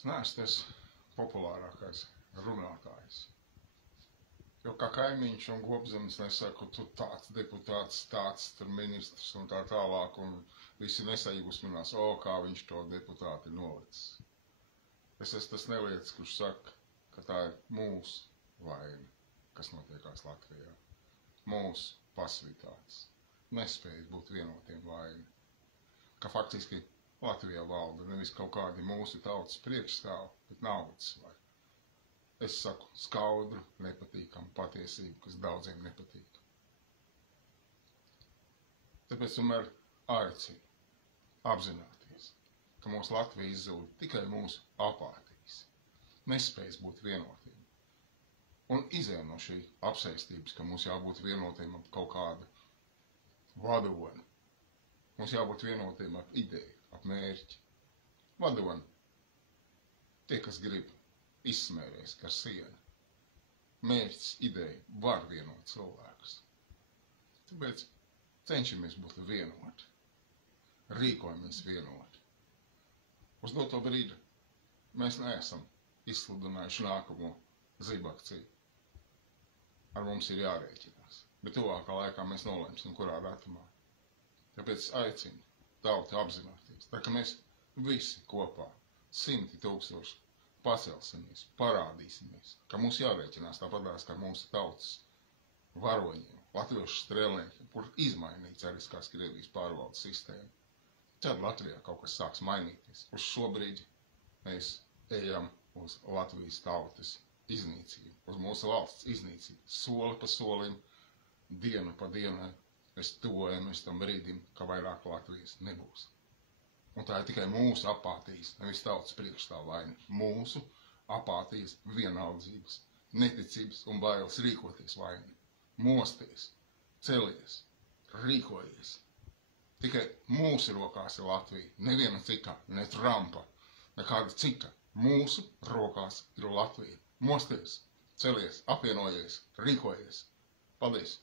Es neesmu tas populārākais runātājs. Jo kā kaimiņš un Gobzems nesaku, tu tāds deputāts, tāds tur ministrs un tā tālāk, un visi nesajūsminās, kā viņš to deputāti nolicis. Es esmu tas nelietis, kurš saka, ka tā ir mūsu vaina, kas notiekās Latvijā. Mūsu pasvitāts. Nespējas būt vienotiem vaina. Ka faktiski Latvijā valda nevis kaut kādi mūsu tautas priekšstāvi, bet naudas vaina. Es saku skaudru, nepatīkamu patiesību, kas daudziem nepatīk. Tāpēc tomēr aicinu apzināties, ka mūsu Latvija izzūd tikai mūsu apātijas, nespējas būt vienotiem. Un izējām no šī apsēstības, ka mums jābūt vienotiem ap kaut kādu vadoni. Mums jābūt vienotiem ap ideju, ap mērķi. Vadoni, tie, kas grib, izsmērēs ar sienu. Mērķis, ideja var vienot cilvēkus. Tāpēc cenšamies būt vienoti. Rīkojamies vienoti. Uz doto brīdi mēs neesam izsludinājuši nākamo zibakciju. Ar mums ir jārēķinās. Bet tuvākā laikā mēs nolemsim, kurā datumā. Tāpēc aicinu tautu apzināties. Tā ka mēs visi kopā, 100 000, pacelsimies, parādīsimies, ka mums jārēķinās tāpatās kā mūsu tautas varoņiem, latviešu strēlniekiem, kur izmainīts arī kā Krievijas pārvaldes sistēma. Tad Latvijā kaut kas sāks mainīties. Uz šo brīdi mēs ejam uz Latvijas tautas iznīcību, uz mūsu valsts iznīcību. Soli pa solim, dienu pa dienai mēs tuvojamies tam brīdim, ka vairāk Latvijas nebūs. Un tā ir tikai mūsu apātijas, nevis tautas priekšstāv vaina. Mūsu apātijas, vienaldzības, neticības un bailes rīkoties vaina. Mosties, celies, rīkojies. Tikai mūsu rokās ir Latvija, neviena cita, ne Trumpa, nekāda cita. Mūsu rokās ir Latvija. Mosties, celies, apvienojies, rīkojies. Paldies!